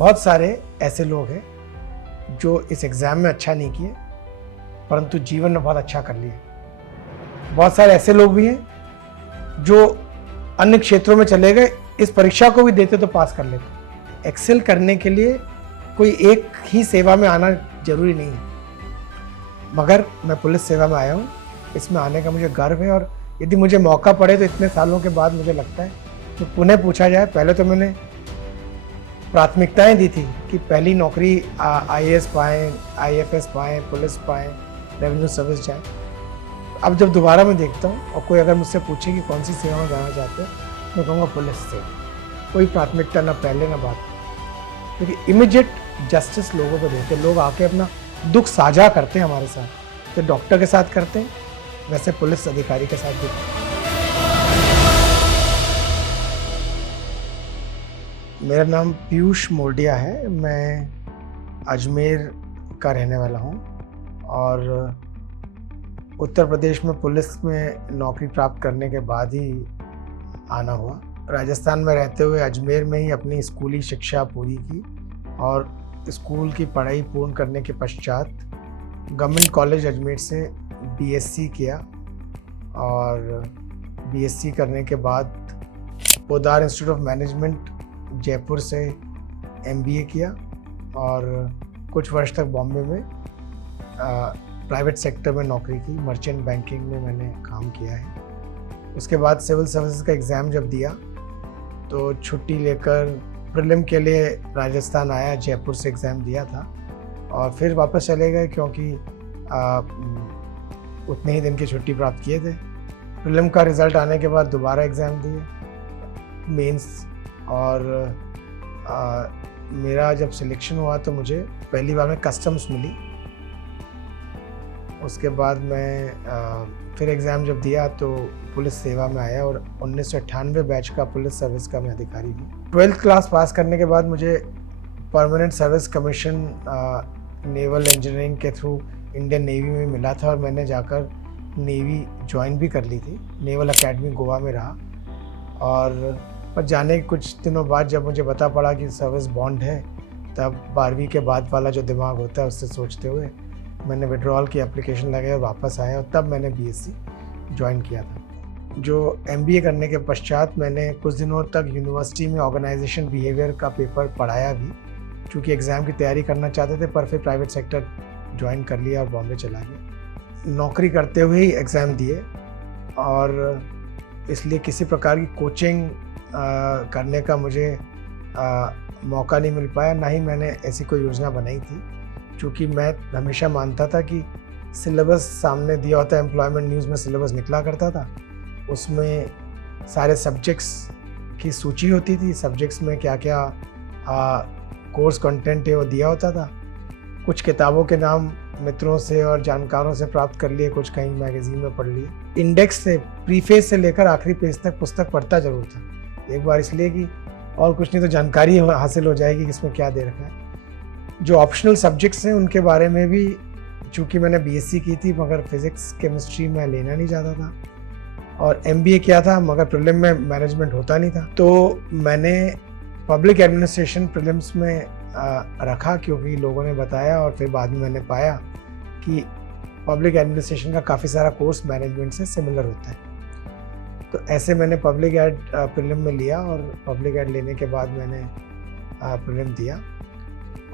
बहुत सारे ऐसे लोग हैं जो इस एग्ज़ाम में अच्छा नहीं किए परंतु जीवन में बहुत अच्छा कर लिए। बहुत सारे ऐसे लोग भी हैं जो अन्य क्षेत्रों में चले गए, इस परीक्षा को भी देते तो पास कर लेते। एक्सेल करने के लिए कोई एक ही सेवा में आना जरूरी नहीं है, मगर मैं पुलिस सेवा में आया हूँ, इसमें आने का मुझे गर्व है। और यदि मुझे मौका पड़े तो इतने सालों के बाद मुझे लगता है तो पुनः पूछा जाए, पहले तो मैंने प्राथमिकताएं दी थी कि पहली नौकरी आईएएस पाएँ, आईएफएस पाएँ, पुलिस पाएँ, रेवेन्यू सर्विस जाएँ। अब जब दोबारा मैं देखता हूँ और कोई अगर मुझसे पूछे कि कौन सी सेवा में जाना चाहते हैं, मैं कहूँगा पुलिस से। कोई प्राथमिकता ना पहले ना बाद, क्योंकि इमीडिएट जस्टिस लोगों को देते, लोग आके अपना दुख साझा करते हैं हमारे साथ। तो डॉक्टर के साथ करते हैं, वैसे पुलिस अधिकारी के साथ भी। मेरा नाम पीयूष मोरडिया है, मैं अजमेर का रहने वाला हूँ और उत्तर प्रदेश में पुलिस में नौकरी प्राप्त करने के बाद ही आना हुआ। राजस्थान में रहते हुए अजमेर में ही अपनी स्कूली शिक्षा पूरी की और स्कूल की पढ़ाई पूर्ण करने के पश्चात गवर्नमेंट कॉलेज अजमेर से बीएससी किया और बीएससी करने के बाद Poddar institute of management Jaipur से एमबीए किया और कुछ वर्ष तक बॉम्बे में प्राइवेट सेक्टर में नौकरी की, मर्चेंट बैंकिंग में मैंने काम किया है। उसके बाद सिविल सर्विसेज का एग्ज़ाम जब दिया तो छुट्टी लेकर प्रीलिम के लिए राजस्थान आया, जयपुर से एग्ज़ाम दिया था और फिर वापस चले गए क्योंकि उतने ही दिन की छुट्टी प्राप्त किए थे। प्रीलिम का रिज़ल्ट आने के बाद दोबारा एग्ज़ाम दिए मेंस और मेरा जब सिलेक्शन हुआ तो मुझे पहली बार में कस्टम्स मिली। उसके बाद मैं फिर एग्ज़ाम जब दिया तो पुलिस सेवा में आया और 1998 बैच का पुलिस सर्विस का मैं अधिकारी हूँ। 12th क्लास पास करने के बाद मुझे permanent service commission naval engineering के थ्रू इंडियन नेवी में मिला था और मैंने जाकर नेवी ज्वाइन भी कर ली थी। नेवल एकेडमी गोवा में रहा और पर जाने के कुछ दिनों बाद जब मुझे पता पड़ा कि सर्विस बॉन्ड है, तब 12वीं के बाद वाला जो दिमाग होता है उससे सोचते हुए मैंने विड्रॉल की एप्लीकेशन लगाई और वापस आया और तब मैंने बीएससी ज्वाइन किया था। जो एमबीए करने के पश्चात मैंने कुछ दिनों तक यूनिवर्सिटी में ऑर्गेनाइजेशन बिहेवियर का पेपर पढ़ाया भी, क्योंकि एग्ज़ाम की तैयारी करना चाहते थे, पर फिर प्राइवेट सेक्टर ज्वाइन कर लिया और बॉम्बे चला गया। नौकरी करते हुए ही एग्ज़ाम दिए और इसलिए किसी प्रकार की कोचिंग करने का मुझे मौका नहीं मिल पाया, ना ही मैंने ऐसी कोई योजना बनाई थी, क्योंकि मैं हमेशा मानता था कि सिलेबस सामने दिया होता है, एम्प्लॉयमेंट न्यूज़ में सिलेबस निकला करता था, उसमें सारे सब्जेक्ट्स की सूची होती थी, सब्जेक्ट्स में क्या क्या कोर्स कंटेंट है वो दिया होता था। कुछ किताबों के नाम मित्रों से और जानकारों से प्राप्त कर लिए, कुछ कहीं मैगज़ीन में पढ़ लिए। इंडेक्स से प्रीफेस से लेकर आखिरी पेज तक पुस्तक पढ़ता ज़रूर था, एक बार इसलिए कि और कुछ नहीं तो जानकारी हासिल हो जाएगी कि इसमें क्या दे रखा है। जो ऑप्शनल सब्जेक्ट्स हैं उनके बारे में भी, चूँकि मैंने बीएससी की थी मगर फिज़िक्स केमिस्ट्री में लेना नहीं चाहता था और एमबीए किया था मगर प्रीलिम में मैनेजमेंट होता नहीं था, तो मैंने पब्लिक एडमिनिस्ट्रेशन प्रीलिम्स में रखा, क्योंकि लोगों ने बताया और फिर बाद में मैंने पाया कि पब्लिक एडमिनिस्ट्रेशन का काफ़ी सारा कोर्स मैनेजमेंट से सिमिलर होता है। तो ऐसे मैंने पब्लिक एड प्रीलिम में लिया और पब्लिक एड लेने के बाद मैंने प्रीलिम दिया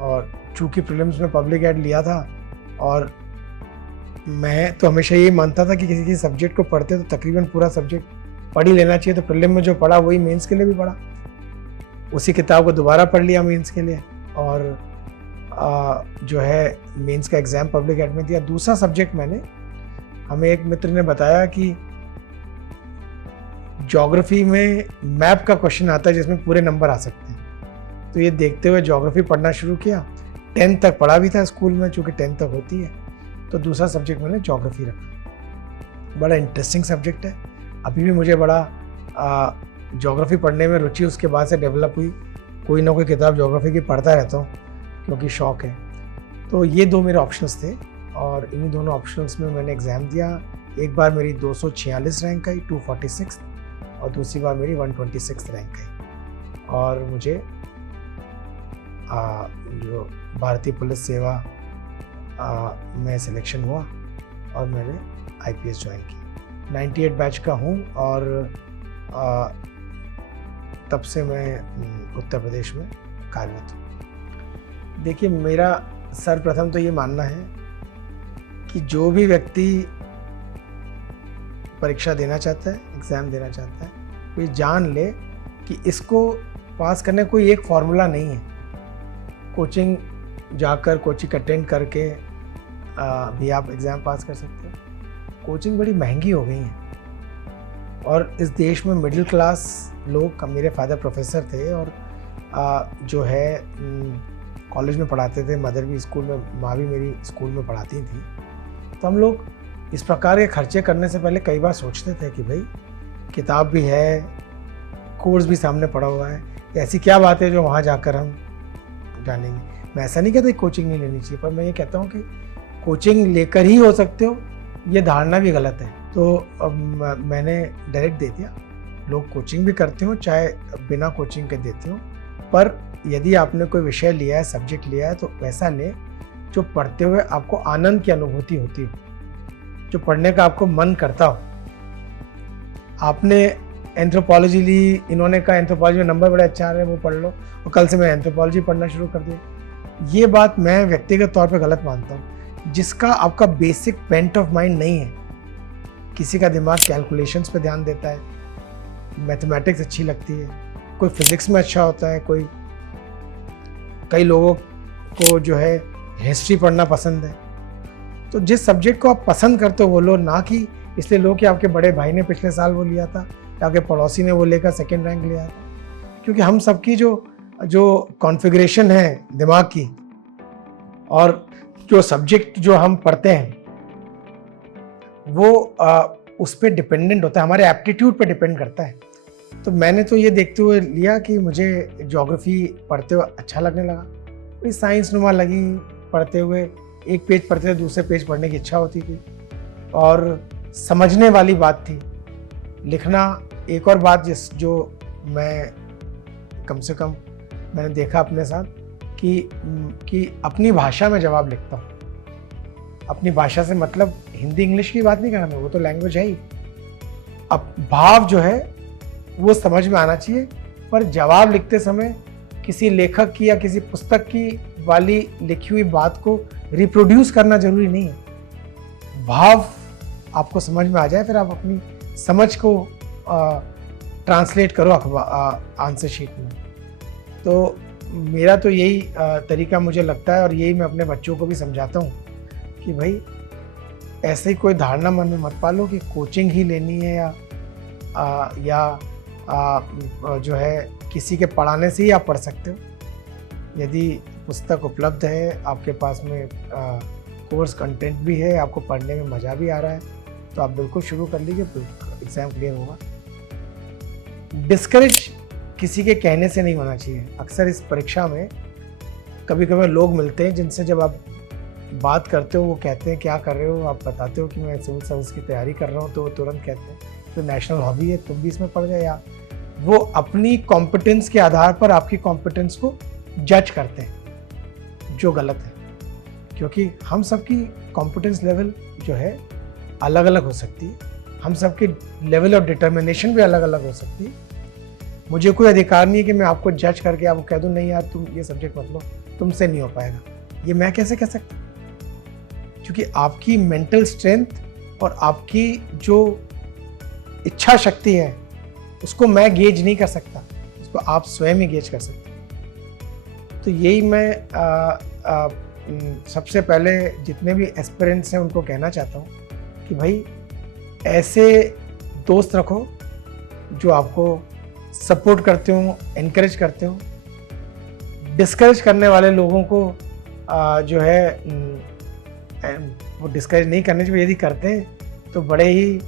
और चूँकि प्रीलिम्स में पब्लिक एड लिया था और मैं तो हमेशा यही मानता था कि किसी सब्जेक्ट को पढ़ते तो तकरीबन पूरा सब्जेक्ट पढ़ ही लेना चाहिए, तो प्रीलिम में जो पढ़ा वही मेंस के लिए भी पढ़ा, उसी किताब को दोबारा पढ़ लिया मेंस के लिए और जो है मेंस का एग्ज़ाम पब्लिक एड में दिया। दूसरा सब्जेक्ट हमें एक मित्र ने बताया कि ज्योग्राफी में मैप का क्वेश्चन आता है जिसमें पूरे नंबर आ सकते हैं, तो ये देखते हुए ज्योग्राफी पढ़ना शुरू किया। 10th तक पढ़ा भी था स्कूल में, चूँकि 10th तक होती है, तो दूसरा सब्जेक्ट मैंने ज्योग्राफी रखा। बड़ा इंटरेस्टिंग सब्जेक्ट है, अभी भी मुझे बड़ा ज्योग्राफी पढ़ने में रुचि उसके बाद से डेवलप हुई। कोई ना कोई किताब ज्योग्राफी की पढ़ता रहता हूँ क्योंकि शौक़ है। तो ये दो मेरे ऑप्शंस थे और इन्हीं दोनों ऑप्शंस में मैंने एग्ज़ाम दिया। एक बार मेरी 246 रैंक आई, 246, और दूसरी बार मेरी 126 रैंक आई और मुझे जो भारतीय पुलिस सेवा में सिलेक्शन हुआ और मैंने आईपीएस ज्वाइन की। 98 बैच का हूँ और तब से मैं उत्तर प्रदेश में कार्यरत हूँ। देखिए, मेरा सर्वप्रथम तो ये मानना है कि जो भी व्यक्ति परीक्षा देना चाहता है, एग्ज़ाम देना चाहता है, वो ये जान ले कि इसको पास करने कोई एक फॉर्मूला नहीं है। कोचिंग जाकर कोचिंग अटेंड करके भी आप एग्ज़ाम पास कर सकते हो। कोचिंग बड़ी महंगी हो गई है और इस देश में मिडिल क्लास लोग, मेरे फादर प्रोफेसर थे और जो है कॉलेज में पढ़ाते थे, मदर भी स्कूल में, माँ भी मेरी स्कूल में पढ़ाती थी। तो हम लोग इस प्रकार के खर्चे करने से पहले कई बार सोचते थे कि भाई किताब भी है, कोर्स भी सामने पड़ा हुआ है, ऐसी क्या बात है जो वहाँ जाकर हम जानेंगे। मैं ऐसा नहीं कहता कि कोचिंग नहीं लेनी चाहिए, पर मैं ये कहता हूँ कि कोचिंग लेकर ही हो सकते हो, ये धारणा भी गलत है। तो अब मैंने डायरेक्ट दे दिया। लोग कोचिंग भी करते हो, चाहे बिना कोचिंग के देते हो, पर यदि आपने कोई विषय लिया है, सब्जेक्ट लिया है, तो वैसा ले जो पढ़ते हुए आपको आनंद की अनुभूति होती हो, जो पढ़ने का आपको मन करता हो। आपने एंथ्रोपोलॉजी ली, इन्होंने कहा एंथ्रोपोलॉजी में नंबर बड़े अच्छा आ रहे हैं, वो पढ़ लो, और कल से मैं एंथ्रोपोलॉजी पढ़ना शुरू कर दिया। ये बात मैं व्यक्तिगत तौर पे गलत मानता हूँ। जिसका आपका बेसिक बेंट ऑफ माइंड नहीं है, किसी का दिमाग कैलकुलेशंस पे ध्यान देता है, मैथमेटिक्स अच्छी लगती है, कोई फिजिक्स में अच्छा होता है, कई लोगों को जो है हिस्ट्री पढ़ना पसंद है। तो जिस सब्जेक्ट को आप पसंद करते हो वो लो, ना कि इसलिए लो कि आपके बड़े भाई ने पिछले साल वो लिया था या आपके पड़ोसी ने वो लेकर सेकंड रैंक लिया था। क्योंकि हम सबकी जो कॉन्फ़िगरेशन है दिमाग की और जो सब्जेक्ट जो हम पढ़ते हैं वो उस पर डिपेंडेंट होता है, हमारे एप्टीट्यूड पे डिपेंड करता है। तो मैंने तो ये देखते हुए लिया कि मुझे ज्योग्राफी पढ़ते हुए अच्छा लगने लगा, इस साइंस नुमा लगी, पढ़ते हुए एक पेज पढ़ते हुए दूसरे पेज पढ़ने की इच्छा होती थी और समझने वाली बात थी। लिखना एक और बात जो मैं कम से कम मैंने देखा अपने साथ कि अपनी भाषा में जवाब लिखता हूँ। अपनी भाषा से मतलब हिंदी इंग्लिश की बात नहीं कर रहा मैं, वो तो लैंग्वेज है ही। अब भाव जो है वो समझ में आना चाहिए, पर जवाब लिखते समय किसी लेखक की या किसी पुस्तक की वाली लिखी हुई बात को रिप्रोड्यूस करना जरूरी नहीं है। भाव आपको समझ में आ जाए, फिर आप अपनी समझ को ट्रांसलेट करो आंसर शीट में। तो मेरा तो यही तरीका मुझे लगता है और यही मैं अपने बच्चों को भी समझाता हूँ कि भाई ऐसे ही कोई धारणा मन में मत पालो कि कोचिंग ही लेनी है या जो है किसी के पढ़ाने से ही आप पढ़ सकते हो। यदि पुस्तक उपलब्ध है, आपके पास में कोर्स कंटेंट भी है, आपको पढ़ने में मज़ा भी आ रहा है, तो आप बिल्कुल शुरू कर लीजिए, एग्ज़ाम क्लियर होगा। डिस्करेज किसी के कहने से नहीं होना चाहिए। अक्सर इस परीक्षा में कभी कभी लोग मिलते हैं जिनसे जब आप बात करते हो वो कहते हैं क्या कर रहे हो, आप बताते हो कि मैं सिविल सर्विस की तैयारी कर रहा हूँ, तो वो तुरंत कहते हैं तो नेशनल हॉबी है, तुम भी इसमें पढ़ गए। या वो अपनी कॉम्पिटेंस के आधार पर आपकी कॉम्पिटेंस को जज करते हैं, जो गलत है। क्योंकि हम सबकी कॉम्पिटेंस लेवल जो है अलग अलग हो सकती है, हम सबकी लेवल ऑफ डिटर्मिनेशन भी अलग अलग हो सकती है। मुझे कोई अधिकार नहीं है कि मैं आपको जज करके आपको कह दूं नहीं यार तुम ये सब्जेक्ट मत लो, तुमसे नहीं हो पाएगा। ये मैं कैसे कह सकता? क्योंकि आपकी मेंटल स्ट्रेंथ और आपकी जो इच्छा शक्ति है उसको मैं गेज नहीं कर सकता, उसको आप स्वयं ही गेज कर सकते हैं। तो यही मैं सबसे पहले जितने भी एस्पिरेंट्स हैं उनको कहना चाहता हूँ कि भाई ऐसे दोस्त रखो जो आपको सपोर्ट करते हो, एनकरेज करते हो। डिस्करेज करने वाले लोगों को जो है वो डिस्करेज नहीं करने चाहिए। यदि करते हैं तो बड़े ही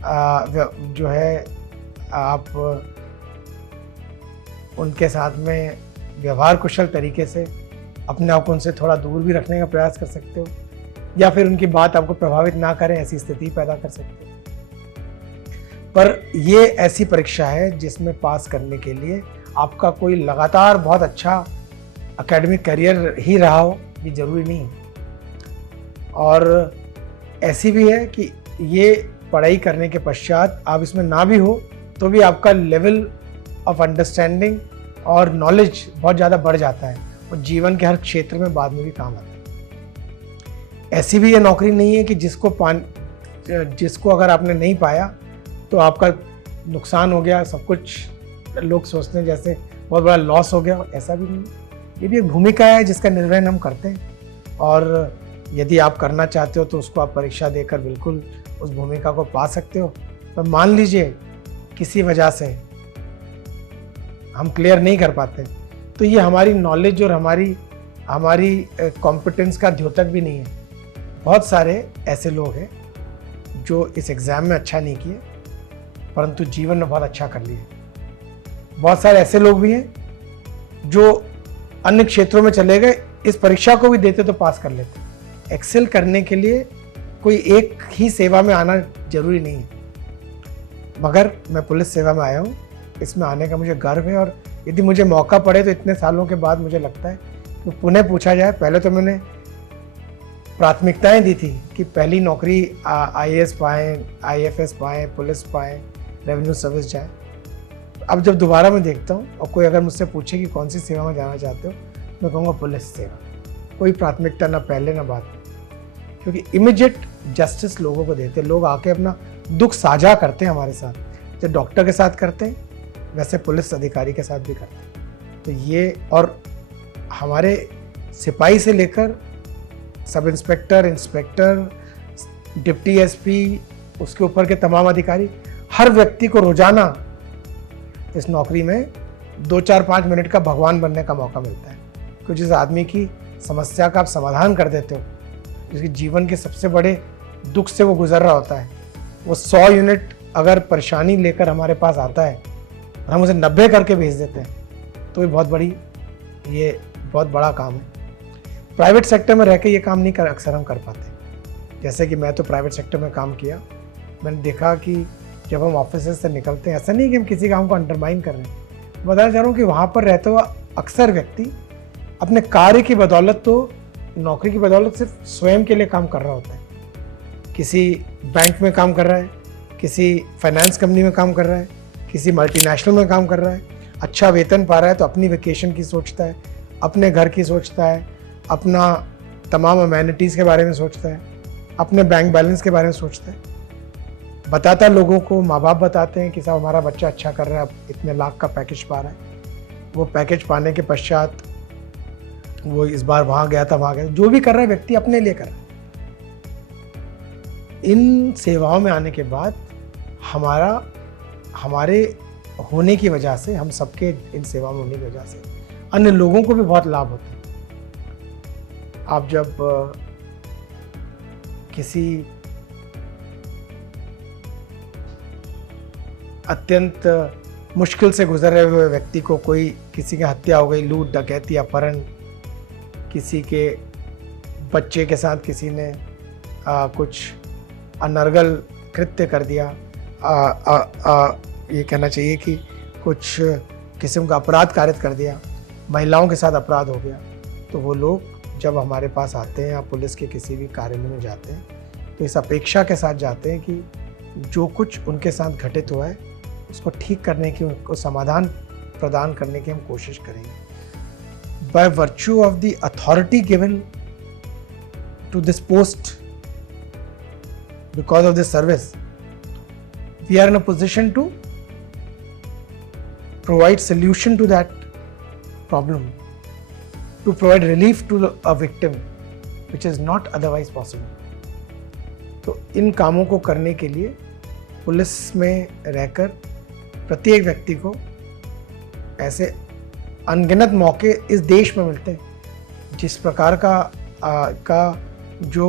जो है आप उनके साथ में व्यवहार कुशल तरीके से अपने आप को उनसे थोड़ा दूर भी रखने का प्रयास कर सकते हो, या फिर उनकी बात आपको प्रभावित ना करें ऐसी स्थिति पैदा कर सकते हो। पर ये ऐसी परीक्षा है जिसमें पास करने के लिए आपका कोई लगातार बहुत अच्छा एकेडमिक करियर ही रहा हो ये ज़रूरी नहीं है। और ऐसी भी है कि ये पढ़ाई करने के पश्चात आप इसमें ना भी हो तो भी आपका लेवल ऑफ अंडरस्टैंडिंग और नॉलेज बहुत ज़्यादा बढ़ जाता है और जीवन के हर क्षेत्र में बाद में भी काम आता है। ऐसी भी ये नौकरी नहीं है कि जिसको अगर आपने नहीं पाया तो आपका नुकसान हो गया, सब कुछ लोग सोचते हैं जैसे बहुत बड़ा लॉस हो गया, ऐसा भी नहीं है। ये भी एक भूमिका है जिसका निर्वहन हम करते हैं और यदि आप करना चाहते हो तो उसको आप परीक्षा देकर बिल्कुल उस भूमिका को पा सकते हो। पर मान लीजिए किसी वजह से हम क्लियर नहीं कर पाते तो ये हमारी नॉलेज और हमारी कॉम्पिटेंस का द्योतक भी नहीं है। बहुत सारे ऐसे लोग हैं जो इस एग्ज़ाम में अच्छा नहीं किए परंतु जीवन में बहुत अच्छा कर लिए। बहुत सारे ऐसे लोग भी हैं जो अन्य क्षेत्रों में चले गए, इस परीक्षा को भी देते तो पास कर लेते। एक्सेल करने के लिए कोई एक ही सेवा में आना जरूरी नहीं है, मगर मैं पुलिस सेवा में आया हूँ, इसमें आने का मुझे गर्व है। और यदि मुझे मौका पड़े तो इतने सालों के बाद मुझे लगता है कि पुनः पूछा जाए, पहले तो मैंने प्राथमिकताएं दी थी कि पहली नौकरी IAS पाएँ, IFS पाएँ, पुलिस पाएँ, रेवेन्यू सर्विस जाए। अब जब दोबारा मैं देखता हूँ और कोई अगर मुझसे पूछे कि कौन सी सेवा में जाना चाहते हो, मैं कहूँगा पुलिस सेवा। कोई प्राथमिकता ना पहले ना बाद, क्योंकि इमीडिएट जस्टिस लोगों को देते, लोग आके अपना दुख साझा करते हैं हमारे साथ, जैसे डॉक्टर के साथ करते हैं वैसे पुलिस अधिकारी के साथ भी करते हैं। तो ये, और हमारे सिपाही से लेकर sub inspector, inspector, deputy SP, उसके ऊपर के तमाम अधिकारी, हर व्यक्ति को रोजाना इस नौकरी में 2-4-5 मिनट का भगवान बनने का मौका मिलता है। क्योंकि जिस आदमी की समस्या का आप समाधान कर देते हो, जिसके जीवन के सबसे बड़े दुख से वो गुजर रहा होता है, वो 100 यूनिट अगर परेशानी लेकर हमारे पास आता है और हम उसे 90 करके भेज देते हैं तो ये बहुत बड़ा काम है। प्राइवेट सेक्टर में रह के ये काम नहीं अक्सर हम कर पाते। जैसे कि मैं तो प्राइवेट सेक्टर में काम किया, मैंने देखा कि जब हम ऑफिस से निकलते हैं, ऐसा नहीं कि हम किसी काम को अंडरमाइन कर रहे हैं, बताना चाह रहा हूँ कि वहाँ पर रहते हुआ अक्सर व्यक्ति अपने कार्य की बदौलत, तो नौकरी की बदौलत सिर्फ स्वयं के लिए काम कर रहा होता है। किसी बैंक में काम कर रहा है, किसी फाइनेंस कंपनी में काम कर रहा है, किसी मल्टीनेशनल में काम कर रहा है, अच्छा वेतन पा रहा है तो अपनी वेकेशन की सोचता है, अपने घर की सोचता है, अपना तमाम अमेनिटीज़ के बारे में सोचता है, अपने बैंक बैलेंस के बारे में सोचता है। बताता लोगों को, माँ बाप बताते हैं कि साहब हमारा बच्चा अच्छा कर रहा है, अब इतने लाख का पैकेज पा रहा है। वो पैकेज पाने के पश्चात वो इस बार वहाँ गया था, वहाँ गया, जो भी कर रहा है व्यक्ति अपने लिए कर रहा है। इन सेवाओं में आने के बाद हमारे होने की वजह से, हम सबके इन सेवाओं में होने की वजह से अन्य लोगों को भी बहुत लाभ होता है। आप जब किसी अत्यंत मुश्किल से गुजर रहे हुए व्यक्ति को, किसी की हत्या हो गई, लूट डकैती अपहरण, किसी के बच्चे के साथ किसी ने कुछ अनर्गल कृत्य कर दिया, ये कहना चाहिए कि कुछ किस्म का अपराध कारित कर दिया, महिलाओं के साथ अपराध हो गया, तो वो लोग जब हमारे पास आते हैं या पुलिस के किसी भी कार्यालय में जाते हैं तो इस अपेक्षा के साथ जाते हैं कि जो कुछ उनके साथ घटित हुआ है उसको ठीक करने की, उनको समाधान प्रदान करने की हम कोशिश करेंगे। By virtue of the authority given to this post, because of this service, we are in a position to provide solution to that problem, to provide relief to a victim which is not otherwise possible. तो इन कामों को करने के लिए police में रहकर प्रत्येक व्यक्ति को ऐसे अनगिनत मौके इस देश में मिलते हैं। जिस प्रकार का जो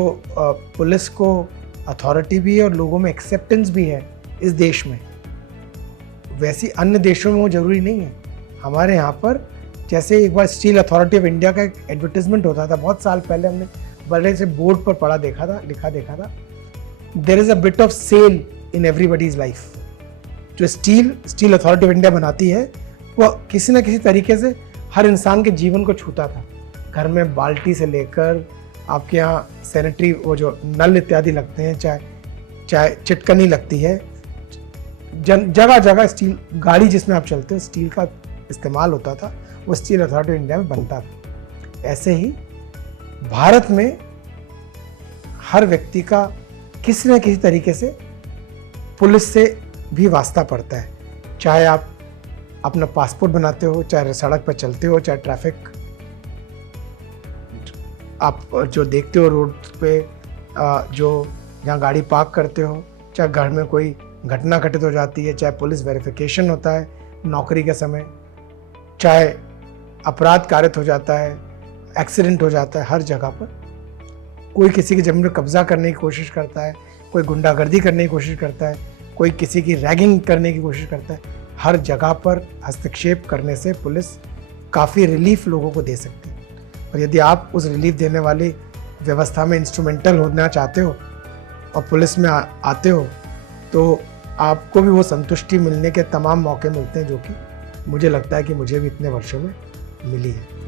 पुलिस को अथॉरिटी भी है और लोगों में एक्सेप्टेंस भी है इस देश में, वैसी अन्य देशों में वो जरूरी नहीं है। हमारे यहाँ पर जैसे एक बार स्टील अथॉरिटी ऑफ इंडिया का एक एडवर्टीजमेंट होता था, बहुत साल पहले हमने बड़े से बोर्ड पर लिखा देखा था, there is a bit of SAIL in everybody's life. जो स्टील अथॉरिटी ऑफ इंडिया बनाती है वो किसी न किसी तरीके से हर इंसान के जीवन को छूता था। घर में बाल्टी से लेकर आपके यहाँ सैनिटरी वो जो नल इत्यादि लगते हैं, चाहे चिटकनी लगती है, जगह जगह स्टील, गाड़ी जिसमें आप चलते हो स्टील का इस्तेमाल होता था, वो स्टील अथॉरिटी ऑफ इंडिया में बनता था। ऐसे ही भारत में हर व्यक्ति का किसी न किसी तरीके से पुलिस से भी वास्ता पड़ता है। चाहे आप अपना पासपोर्ट बनाते हो, चाहे सड़क पर चलते हो, चाहे ट्रैफिक आप जो देखते हो रोड पे, जो जहाँ गाड़ी पार्क करते हो, चाहे घर में कोई घटना घटित हो जाती है, चाहे पुलिस वेरिफिकेशन होता है नौकरी के समय, चाहे अपराध कारित हो जाता है, एक्सीडेंट हो जाता है, हर जगह पर कोई किसी की जमीन पर कब्जा करने की कोशिश करता है, कोई गुंडागर्दी करने की कोशिश करता है, कोई किसी की रैगिंग करने की कोशिश करता है। हर जगह पर हस्तक्षेप करने से पुलिस काफ़ी रिलीफ लोगों को दे सकती है। और यदि आप उस रिलीफ देने वाली व्यवस्था में इंस्ट्रूमेंटल होना चाहते हो और पुलिस में आते हो, तो आपको भी वो संतुष्टि मिलने के तमाम मौके मिलते हैं, जो कि मुझे लगता है कि मुझे भी इतने वर्षों में मिली है।